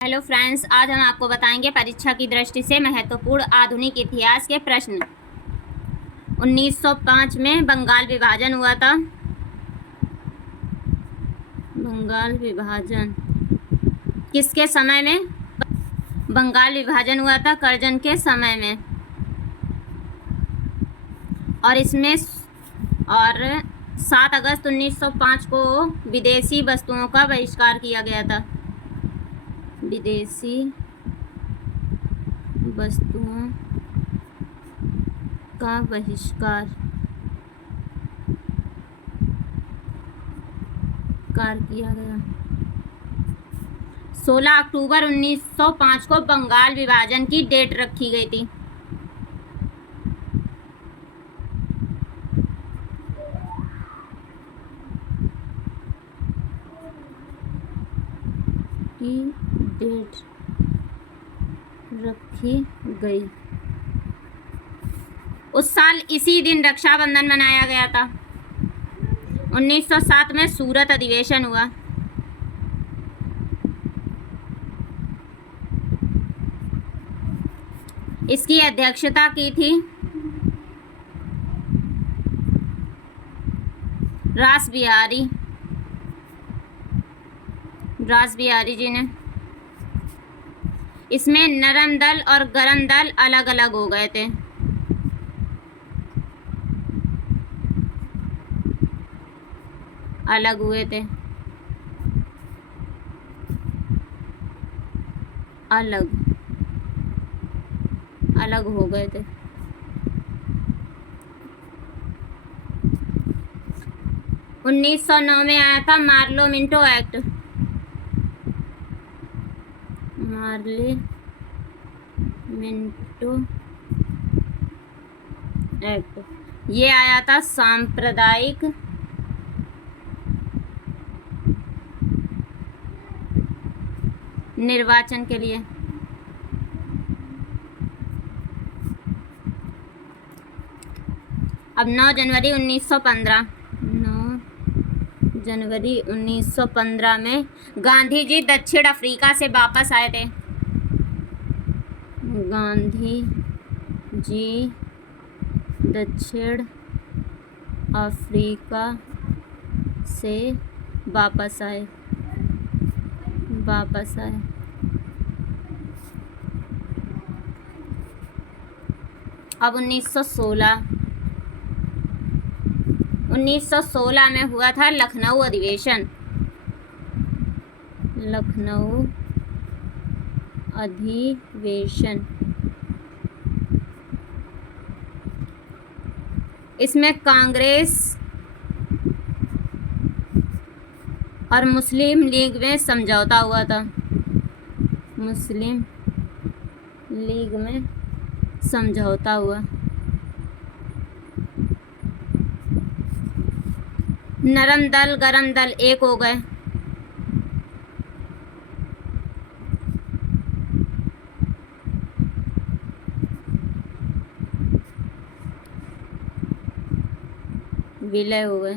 Hello friends, आज हम आपको बताएंगे परीक्षा की दृष्टि से महत्वपूर्ण आधुनिक इतिहास के प्रश्न। 1905 में बंगाल विभाजन हुआ था। बंगाल विभाजन किसके समय में? बंगाल विभाजन हुआ था करजन के समय में। और 7 अगस्त 1905 को विदेशी वस्तुओं का बहिष्कार किया गया था। विदेशी वस्तुओं का बहिष्कार किया गया। 16 अक्टूबर 1905 को बंगाल विभाजन की डेट रखी गई थी। उस साल इसी दिन रक्षाबंधन मनाया गया था। 1907 में सूरत अधिवेशन हुआ। इसकी अध्यक्षता की थी रास बिहारी जी ने। इसमें नरम दल और गरम दल अलग अलग हो गए थे। अलग हुए थे। अलग हो गए थे। 1909 में आया था मार्लो मिंटो एक्ट। ये आया था सांप्रदायिक निर्वाचन के लिए। अब 9 जनवरी 1915 में गांधी जी दक्षिण अफ्रीका से वापस आए थे। गांधी जी दक्षिण अफ्रीका से वापस आए। अब 1916 में हुआ था लखनऊ अधिवेशन। इसमें कांग्रेस और मुस्लिम लीग में समझौता हुआ था। नरम दल गरम दल एक हो गए। विलय हो गए।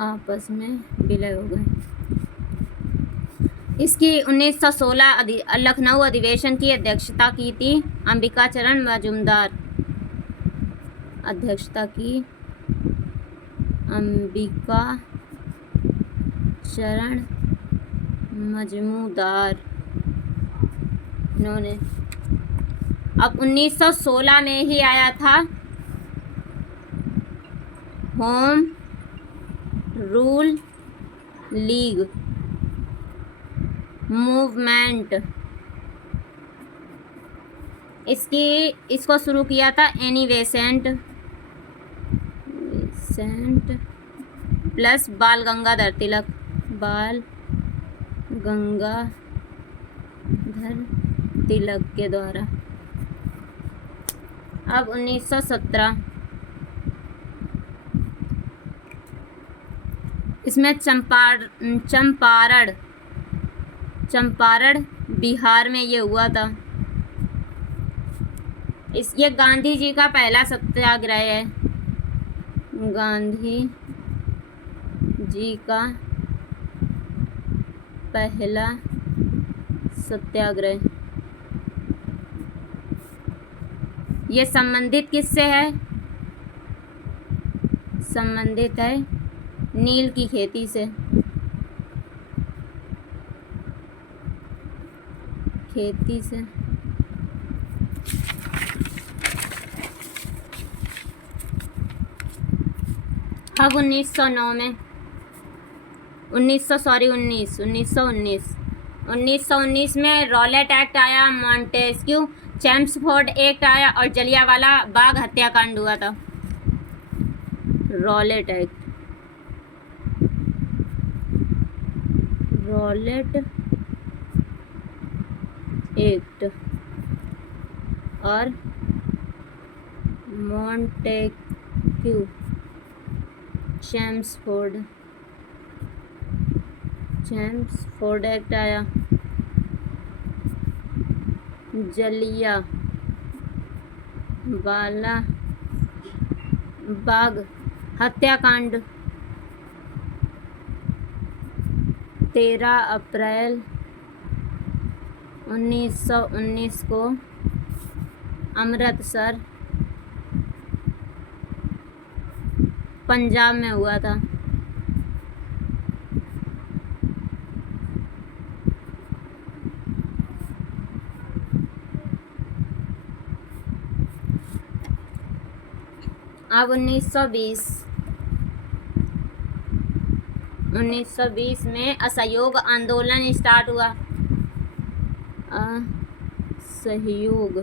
आपस में विलय हो गए। इसकी 1916 लखनऊ अधिवेशन की अध्यक्षता की थी अंबिका चरण मजूमदार। इन्होंने। अब 1916 में ही आया था होम रूल लीग मूवमेंट। इसको शुरू किया था एनी बेसेंट प्लस बाल गंगाधर तिलक के द्वारा। अब 1917 इसमें चंपारण बिहार में ये हुआ था। ये गांधी जी का पहला सत्याग्रह है। गांधी जी का पहला सत्याग्रह। ये संबंधित किससे है? संबंधित है नील की खेती से। खेती से। अब 1909 में 1919 में रॉलेट एक्ट आया, मॉन्टेस्क्यू चैम्सफोर्ड एक्ट आया और जलियांवाला बाग हत्याकांड हुआ था। रॉलेट एक्ट और मॉन्टेस्क्यू चैम्सफोर्ड एक्ट आया। जलियांवाला बाग हत्याकांड 13 अप्रैल 1919 को अमृतसर पंजाब में हुआ था। अब 1920 में असहयोग आंदोलन स्टार्ट हुआ। असहयोग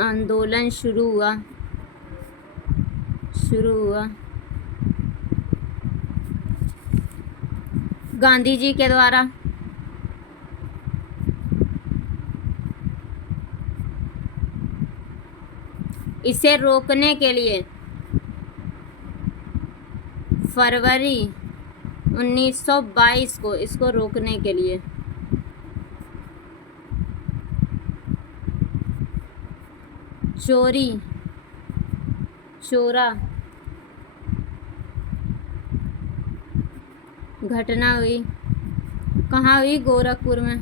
आंदोलन शुरू हुआ। गांधी जी के द्वारा। इसे रोकने के लिए फरवरी 1922 को इसको रोकने के लिए चोरा घटना हुई। कहाँ हुई? गोरखपुर में।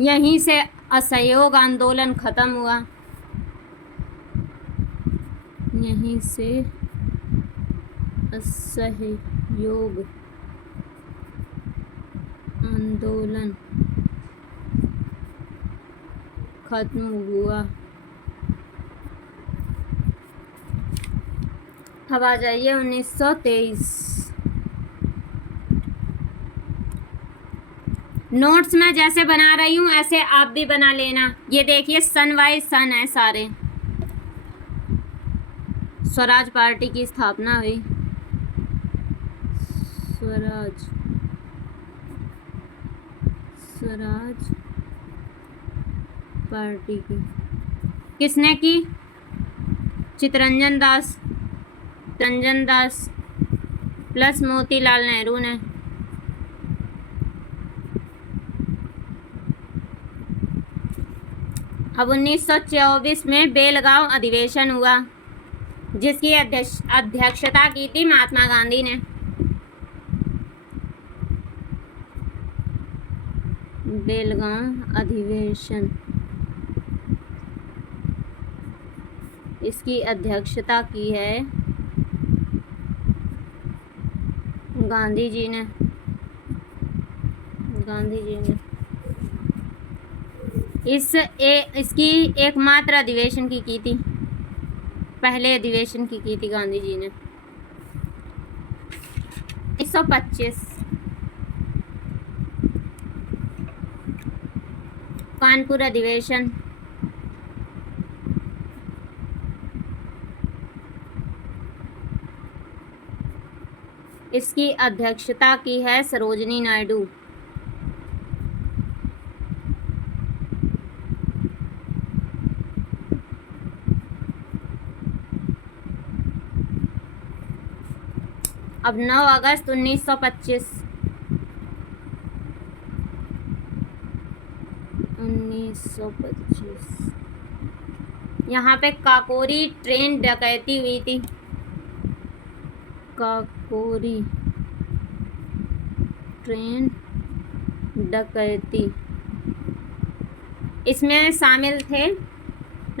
यहीं से असहयोग आंदोलन खत्म हुआ। यहीं से असहयोग आंदोलन खत्म हुआ। अब आ जाइए 1923। नोट्स मैं जैसे बना रही हूँ ऐसे आप भी बना लेना। ये देखिए सन वाइज सन है सारे। स्वराज पार्टी की स्थापना हुई। स्वराज पार्टी की किसने की? चित्तरंजन दास प्लस मोतीलाल नेहरू ने। अब 1924 में बेलगांव अधिवेशन हुआ जिसकी अध्यक्षता की थी महात्मा गांधी ने। बेलगांव अधिवेशन, इसकी अध्यक्षता की है गांधी जी ने। इसकी एकमात्र अधिवेशन की थी, पहले अधिवेशन की थी गांधी जी ने। 1925 कानपुर अधिवेशन। इसकी अध्यक्षता की है सरोजिनी नायडू। अब 9 अगस्त 1925 1925। यहाँ पे काकोरी ट्रेन डकैती हुई थी। काकोरी ट्रेन डकैती, इसमें शामिल थे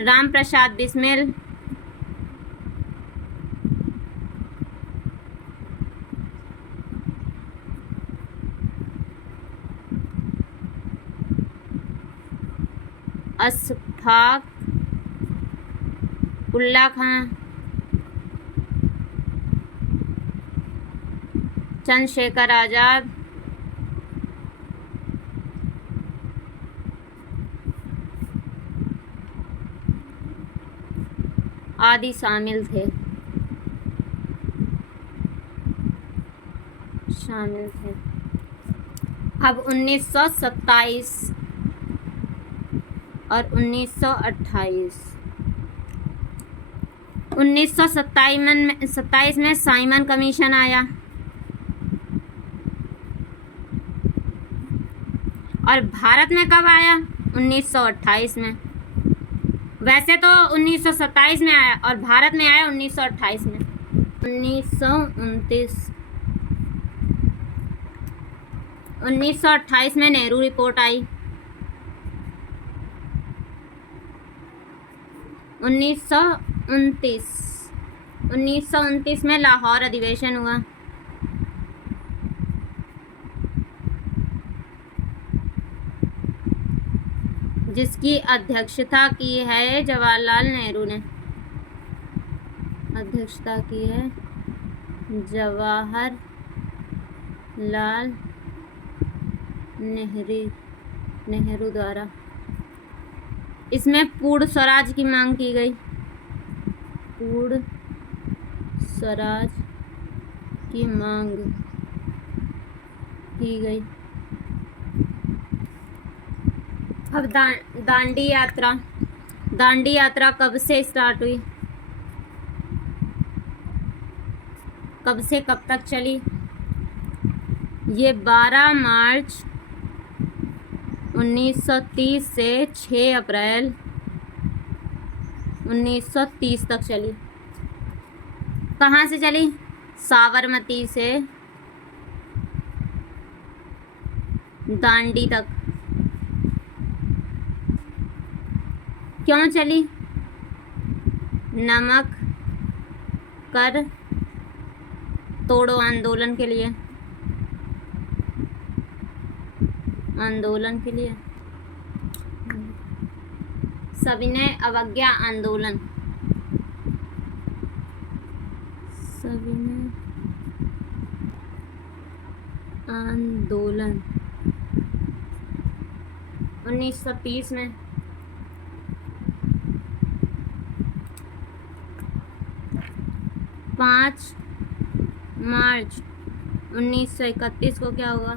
राम प्रसाद बिस्मिल, अशफाक उल्ला खां, चंद्रशेखर आज़ाद, आदि शामिल थे। अब 1927 और 1928। 1927 में साइमन कमीशन आया और भारत में कब आया? 1928 में। वैसे तो 1927 में आया और भारत में आया 1928 में। 1928 में नेहरू रिपोर्ट आई। 1929 में लाहौर अधिवेशन हुआ। जिसकी अध्यक्षता की है जवाहरलाल नेहरू ने। अध्यक्षता की है जवाहरलाल नेहरू द्वारा। इसमें पूर्ण स्वराज की मांग की गई। पूर्ण स्वराज की मांग की गई। अब दांडी यात्रा कब से स्टार्ट हुई? कब से कब तक चली? ये 12 मार्च 1930 से 6 अप्रैल 1930 तक चली। कहाँ से चली? साबरमती से दांडी तक। क्यों चली? नमक कर तोड़ो आंदोलन के लिए। सविनय अवज्ञा आंदोलन। सविनय आंदोलन 1930 में। 5 मार्च 1931 को क्या हुआ?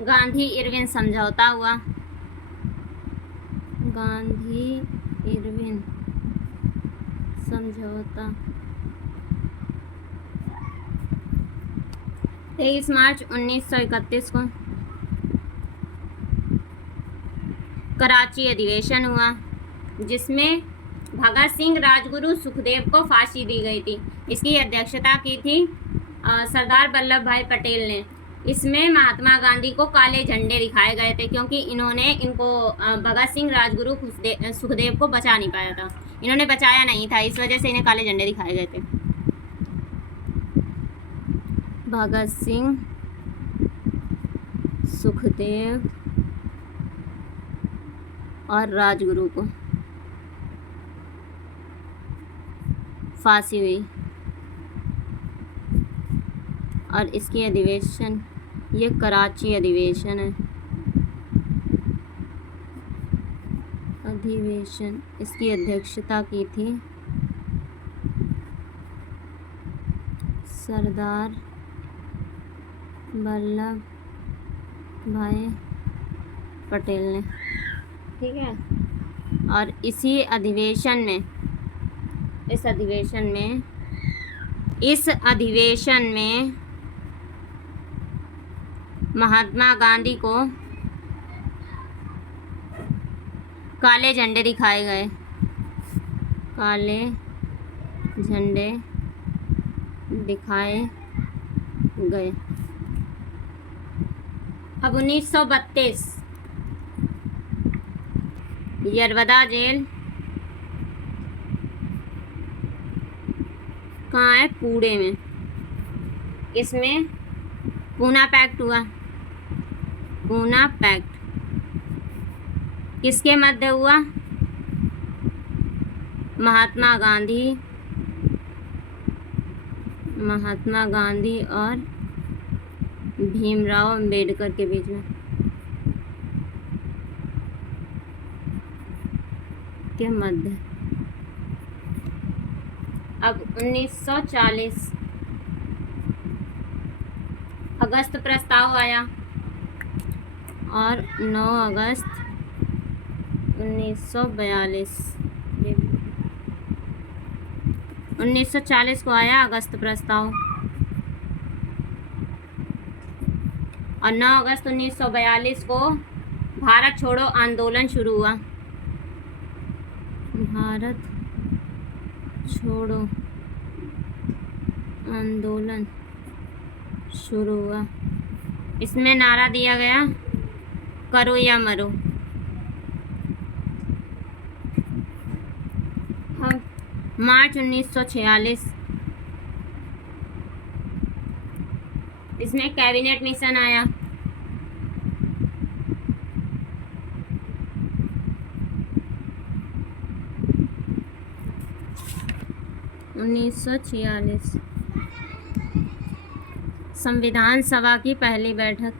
गांधी इरविन समझौता हुआ। गांधी इरविन समझौता। 23 मार्च 1931 को कराची अधिवेशन हुआ, जिसमें भगत सिंह, राजगुरु, सुखदेव को फांसी दी गई थी। इसकी अध्यक्षता की थी सरदार वल्लभ भाई पटेल ने। इसमें महात्मा गांधी को काले झंडे दिखाए गए थे, क्योंकि इनको भगत सिंह, राजगुरु, सुखदेव को बचा नहीं पाया था। इन्होंने बचाया नहीं था, इस वजह से इन्हें काले झंडे दिखाए गए थे। भगत सिंह, सुखदेव और राजगुरु को फांसी हुई। और इसकी अधिवेशन, ये कराची अधिवेशन है। अधिवेशन, इसकी अध्यक्षता की थी सरदार वल्लभ भाई पटेल ने। ठीक है। और इस अधिवेशन में महात्मा गांधी को काले झंडे दिखाए गए, काले झंडे दिखाए गए। अब 1932 यरवदा जेल कहाँ है? पुणे में। इसमें पूना पैक्ट हुआ। पूना पैक्ट किसके मध्य हुआ? महात्मा गांधी और भीमराव अंबेडकर के बीच में के मध्य। अब 1940 अगस्त प्रस्ताव आया और 9 अगस्त 1942 1940 को आया अगस्त प्रस्ताव और 9 अगस्त 1942 को भारत छोड़ो आंदोलन शुरू हुआ। भारत छोड़ो आंदोलन शुरू हुआ। इसमें नारा दिया गया, करो या मरो। हम मार्च 1946 इसमें कैबिनेट मिशन आया। संविधान सभा की पहली बैठक।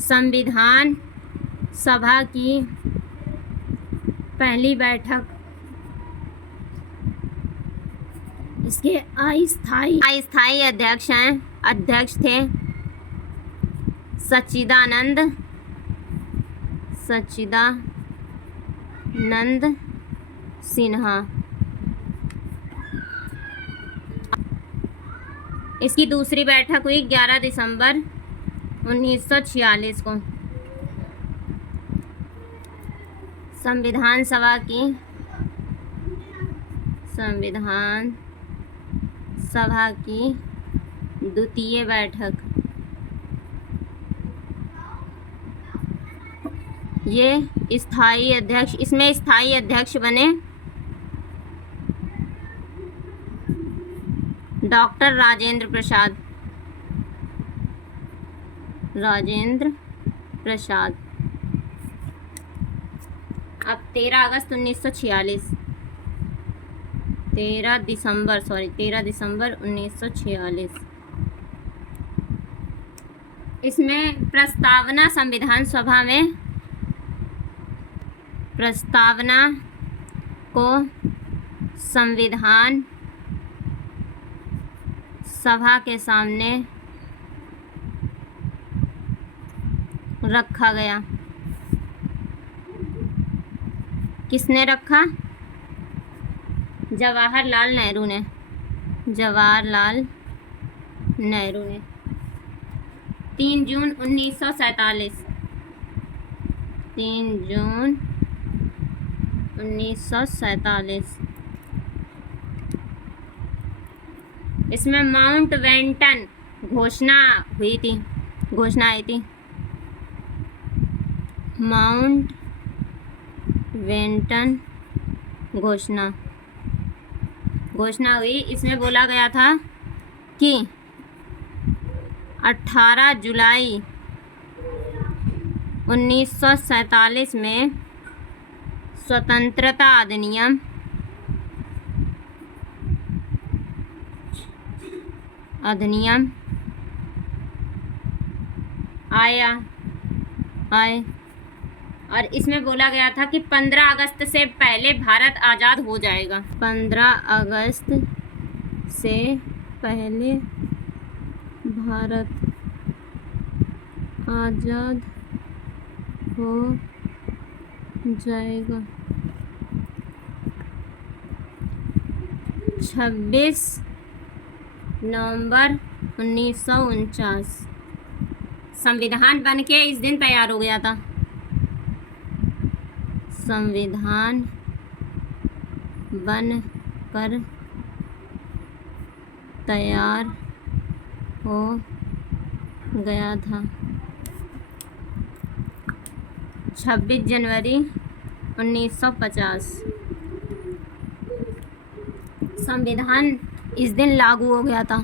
संविधान सभा की पहली बैठक इसके अस्थायी अध्यक्ष थे सच्चिदानंद सिन्हा। इसकी दूसरी बैठक हुई 11 दिसंबर 1946 को। संविधान सभा की द्वितीय बैठक, ये स्थायी अध्यक्ष, इसमें स्थायी अध्यक्ष बने डॉक्टर राजेंद्र प्रसाद। अब 13 अगस्त 1946 13 दिसंबर 1946 इसमें प्रस्तावना संविधान सभा में प्रस्तावना को संविधान सभा के सामने रखा गया। किसने रखा? जवाहरलाल नेहरू ने। 3 जून 1947 इसमें माउंट बेंटन घोषणा आई थी। माउंट बेंटन घोषणा हुई। इसमें बोला गया था कि 18 जुलाई 1947 में स्वतंत्रता अधिनियम आए और इसमें बोला गया था कि 15 अगस्त से पहले भारत आज़ाद हो जाएगा। 15 अगस्त से पहले भारत आज़ाद हो जाएगा। 26 नवंबर 1949 संविधान बनके इस दिन तैयार हो गया था। संविधान बन कर तैयार हो गया था। 26 जनवरी 1950 संविधान इस दिन लागू हो गया था।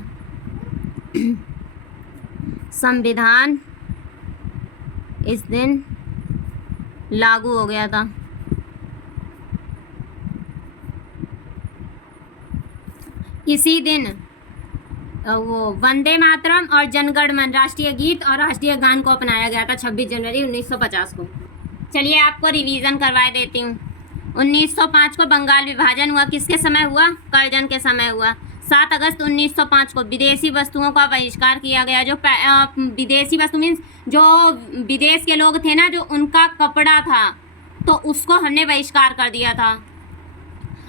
संविधान इस दिन लागू हो गया था। इसी दिन वो वंदे मातरम और जनगण मन राष्ट्रीय गीत और राष्ट्रीय गान को अपनाया गया था 26 जनवरी 1950 को। चलिए आपको रिवीजन करवा देती हूँ। 1905 को बंगाल विभाजन हुआ, किसके समय हुआ? करजन के समय हुआ। 7 अगस्त 1905 को विदेशी वस्तुओं का बहिष्कार किया गया। जो विदेशी वस्तु मीन्स जो विदेश के लोग थे ना, जो उनका कपड़ा था तो उसको हमने बहिष्कार कर दिया था,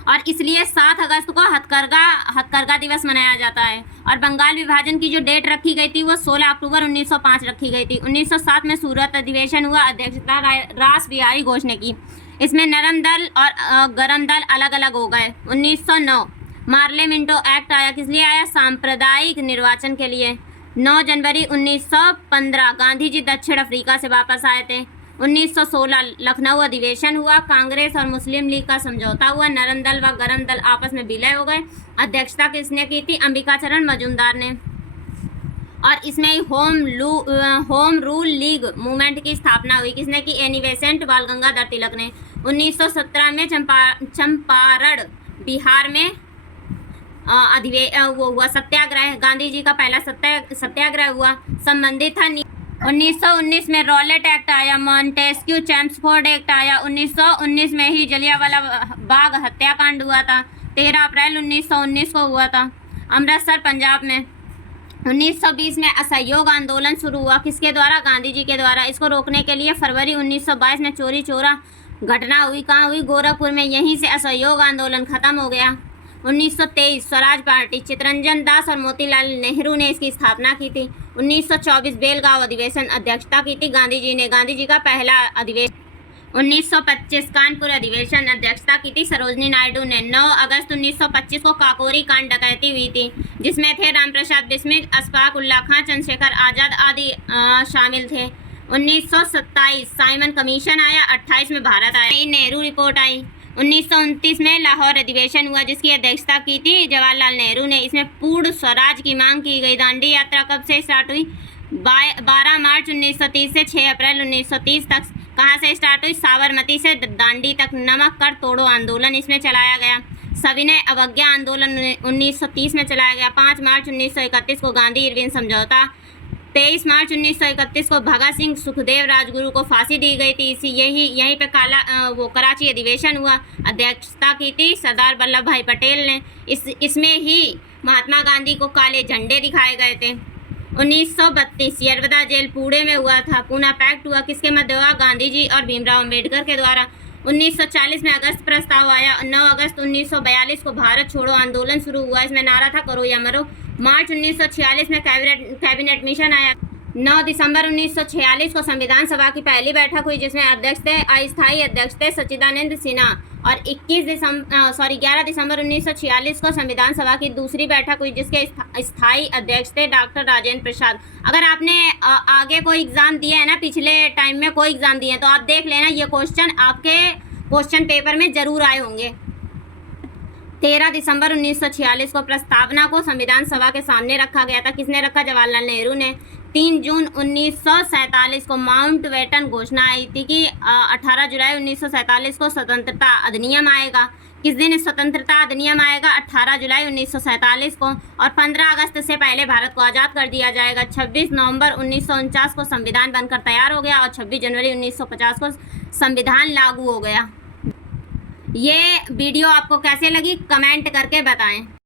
और इसलिए 7 अगस्त को हथकरघा दिवस मनाया जाता है। और बंगाल विभाजन की जो डेट रखी गई थी वो 16 अक्टूबर 1905 रखी गई थी। 1907 में सूरत अधिवेशन हुआ, अध्यक्षता रास बिहारी घोष ने की। इसमें नरम दल और गरम दल अलग अलग हो गए। 1909 मार्ले मिंटो एक्ट आया, किस लिए आया? सांप्रदायिक निर्वाचन के लिए। 9 जनवरी 1915 गांधी जी दक्षिण अफ्रीका से वापस आए थे। 1916 लखनऊ अधिवेशन हुआ, कांग्रेस और मुस्लिम लीग का समझौता हुआ, नरम दल व गरम दल आपस में विलय हो गए। अध्यक्षता किसने की थी? अंबिकाचरण मजूमदार ने। और इसमें होम रूल लीग मूवमेंट की स्थापना हुई, किसने की? एनी बेसेंट बाल गंगाधर तिलक ने। 1917 में चंपारण बिहार में वो हुआ सत्याग्रह, गांधी जी का पहला सत्याग्रह हुआ, संबंधित था। 1919 में रॉलेट एक्ट आया, मॉन्टेस्क्यू चैम्सफोर्ड एक्ट आया। 1919 में ही जलियांवाला बाग हत्याकांड हुआ था, 13 अप्रैल 1919 को हुआ था, अमृतसर पंजाब में। 1920 में असहयोग आंदोलन शुरू हुआ, किसके द्वारा? गांधी जी के द्वारा। इसको रोकने के लिए फरवरी 1922 में चोरी चोरा घटना हुई, कहाँ हुई? गोरखपुर में। यहीं से असहयोग आंदोलन खत्म हो गया। 1923 स्वराज पार्टी, चित्तरंजन दास और मोतीलाल नेहरू ने इसकी स्थापना की थी। 1924 बेलगांव अधिवेशन, अध्यक्षता की थी गांधी जी ने, गांधी जी का पहला अधिवेशन। 1925 कानपुर अधिवेशन, अध्यक्षता की थी सरोजनी नायडू ने। 9 अगस्त 1925 को काकोरी कांड डकैती हुई थी, जिसमें थे रामप्रसाद बिस्मिल, अशफाक उल्लाह खां, चंद्रशेखर आज़ाद आदि शामिल थे। 1927 साइमन कमीशन आया, 28 में भारत आया, नेहरू रिपोर्ट आई। 1929 में लाहौर अधिवेशन हुआ, जिसकी अध्यक्षता की थी जवाहरलाल नेहरू ने। इसमें पूर्ण स्वराज की मांग की गई। दांडी यात्रा कब से स्टार्ट हुई? 12 मार्च 1930 से 6 अप्रैल 1930 तक। कहाँ से स्टार्ट हुई? साबरमती से दांडी तक। नमक कर तोड़ो आंदोलन इसमें चलाया गया। सविनय अवज्ञा आंदोलन 1930 में चलाया गया। 5 मार्च 1931 को गांधी इरविन समझौता। 23 मार्च 1931 को भगत सिंह सुखदेव राजगुरु को फांसी दी गई थी। यहीं पे कराची अधिवेशन हुआ, अध्यक्षता की थी सरदार वल्लभ भाई पटेल ने। इसमें ही महात्मा गांधी को काले झंडे दिखाए गए थे। 1932 यरवदा जेल पुणे में हुआ था। पूना पैक्ट हुआ, किसके मध्य हुआ? गांधी जी और भीमराव अम्बेडकर के द्वारा। 1940 में अगस्त प्रस्ताव आया। 9 अगस्त 1942 को भारत छोड़ो आंदोलन शुरू हुआ, इसमें नारा था करो या मरो। मार्च 1946 में कैबिनेट मिशन आया। 9 दिसंबर 1946 को संविधान सभा की पहली बैठक हुई, जिसमें अध्यक्ष थे अस्थायी अध्यक्ष थे सच्चिदानंद सिन्हा। और 11 दिसंबर 1946 को संविधान सभा की दूसरी बैठक हुई, जिसके स्थायी अध्यक्ष थे डॉक्टर राजेंद्र प्रसाद। अगर आपने आगे कोई एग्ज़ाम दिए है ना, पिछले टाइम में कोई एग्ज़ाम दिए हैं, तो आप देख लेना, ये क्वेश्चन आपके क्वेश्चन पेपर में ज़रूर आए होंगे। 13 दिसंबर 1946 को प्रस्तावना को संविधान सभा के सामने रखा गया था। किसने रखा? जवाहरलाल नेहरू ने। 3 जून 1947 को माउंटबेटन घोषणा आई थी कि 18 जुलाई 1947 को स्वतंत्रता अधिनियम आएगा। किस दिन स्वतंत्रता अधिनियम आएगा? 18 जुलाई 1947 को। और 15 अगस्त से पहले भारत को आज़ाद कर दिया जाएगा। 26 नवंबर 1949 को संविधान बनकर तैयार हो गया और 26 जनवरी 1950 को संविधान लागू हो गया। ये वीडियो आपको कैसे लगी कमेंट करके बताएं।